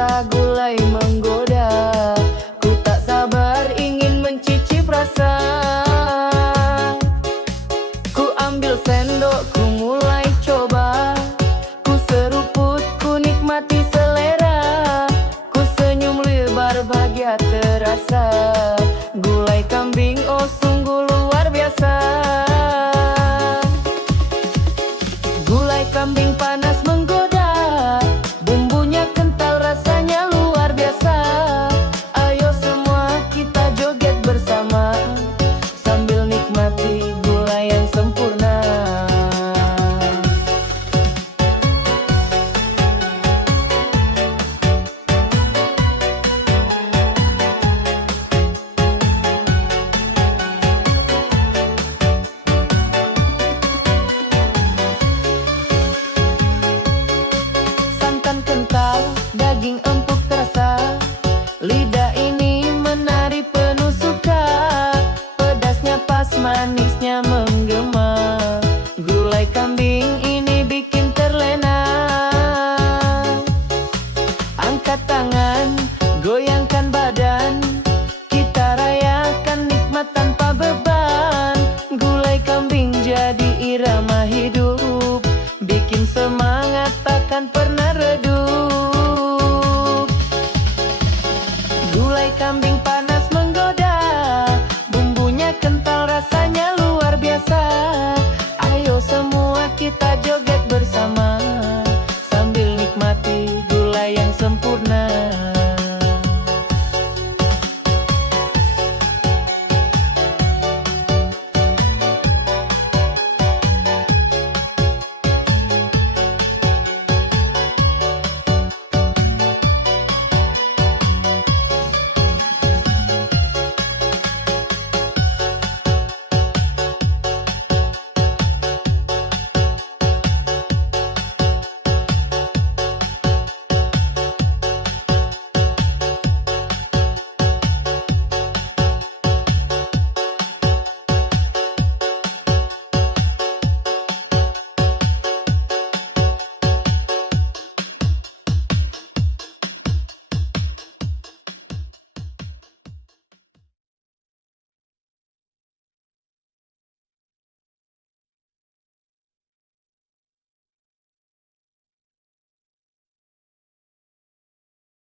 rasa gulai menggoda. Ku tak sabar ingin mencicip rasa. Ku ambil sendok, ku mulai coba. Ku seruput, ku nikmati selera. Ku senyum lebar, bahagia terasa. Gulai kambing, oh sungguh luar biasa. Gulai kambing panas menggoda, bumbunya kental, rasanya luar biasa. Ayo semua kita joget bersama, sambil nikmati gulai yang sempurna. Santan kental, daging empuk,